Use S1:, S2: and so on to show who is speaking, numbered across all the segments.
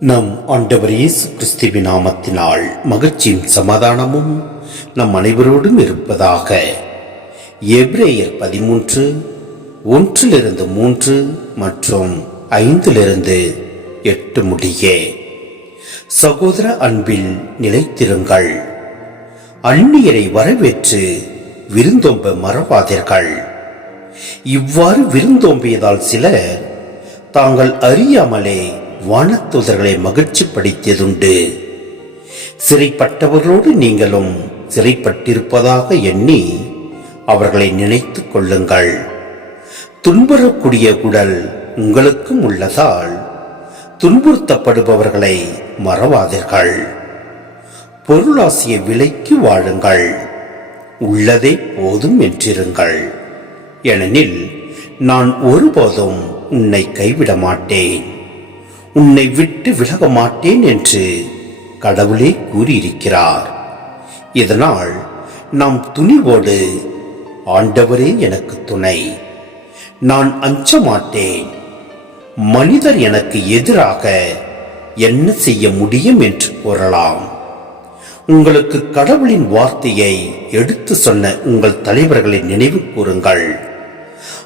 S1: நம் ஆண்டவர் இயேசு கிறிஸ்துவின் நாமத்தினால் மகிழ்ச்சியும் சமாதானமும் நம் அனைவரோடும் இருப்பதாக. எப்ரேயர் பதிமூன்று ஒன்றிலிருந்து மூன்று மற்றும் ஐந்திலிருந்து எட்டு முடிய. சகோதர அன்பில் நிலைத்திருங்கள். அந்நியரை வரவேற்று விருந்தோம்ப மறவாதீர்கள். இவ்வாறு விருந்தோம்பியதால் சிலர் தாங்கள் அறியாமலே வானத்தூதர்களை மகிழ்ச்சிப்படுத்தியதுண்டு. சிறைப்பட்டவர்களோடு நீங்களும் சிறைப்பட்டிருப்பதாக எண்ணி அவர்களை நினைத்துக் கொள்ளுங்கள். துன்புறக்கூடிய குடல் உங்களுக்கும் உள்ளதால் துன்புறுத்தப்படுபவர்களை மறவாதீர்கள். பொருளாசிய விலைக்கு வாழுங்கள். உள்ளதே போதும் என்றிருங்கள். ஏனெனில் நான் ஒருபோதும் உன்னை கைவிட மாட்டேன் உன்னை விட்டு விலக மாட்டேன் என்று கடவுளே கூறியிருக்கிறார். இதனால் நாம் துணிவோடு ஆண்டவரே எனக்கு துணை. நான் அஞ்ச மாட்டேன் மனிதர் எனக்கு எதிராக என்ன செய்ய முடியும் என்று கூறலாம். உங்களுக்கு கடவுளின் வார்த்தையை எடுத்து சொன்ன உங்கள் தலைவர்களை நினைவு கூறுங்கள்.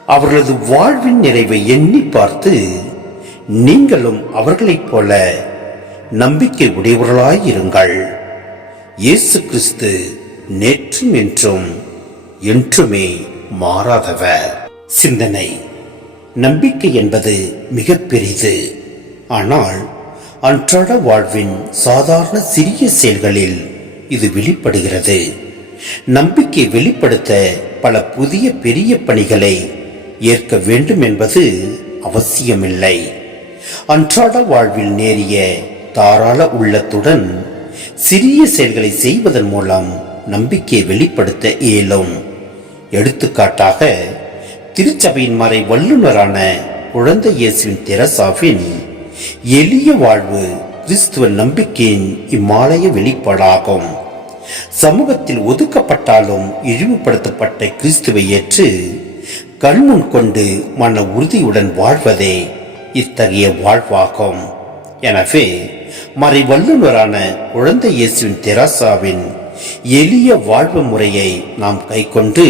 S1: அவர்களது வாழ்வின் நிறைவை எண்ணி பார்த்து நீங்களும் அவர்களைப் போல நம்பிக்கை உடையவர்களாயிருங்கள். இயேசு கிறிஸ்து நேற்றும் என்றும் என்றுமே மாறாதவர். சிந்தனை. நம்பிக்கை என்பது மிக பெரிது. ஆனால் அன்றாட வாழ்வின் சாதாரண சிறிய செயல்களில் இது வெளிப்படுகிறது. நம்பிக்கை வெளிப்படுத்த பல புதிய பெரிய பணிகளை ஏற்க வேண்டும் என்பது அவசியமில்லை. அன்றாட வாழ்வில் நேரிய தாராள உள்ளத்துடன் சிறிய செயல்களை செய்வதன் மூலம் நம்பிக்கையை வெளிப்படுத்த இயலும். எடுத்துக்காட்டாக திருச்சபையின் மறை வல்லுநரான குழந்தை இயேசுவின் தெரசாவின் எளிய வாழ்வு கிறிஸ்துவ நம்பிக்கையின் இம்மாலய வெளிப்பாடாகும். சமூகத்தில் ஒதுக்கப்பட்டாலும் இழிவுபடுத்தப்பட்ட கிறிஸ்துவை ஏற்று கண்முன் கொண்டு மன உறுதியுடன் வாழ்வதே இத்தகைய வாழ்வாகும். எனவே மறை வல்லுநரான குழந்தை இயேசுவின் தெராசாவின் எளிய வாழ்வு முறையை நாம் கைக்கொண்டு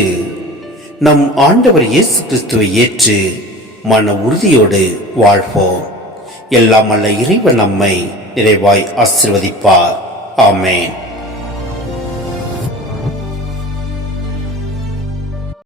S1: நம் ஆண்டவர் இயேசு கிறிஸ்துவை ஏற்று மன உறுதியோடு வாழ்வோம். எல்லாம் அல்ல இறைவன் நம்மை நிறைவாய் ஆசிர்வதிப்பார். ஆமேன்.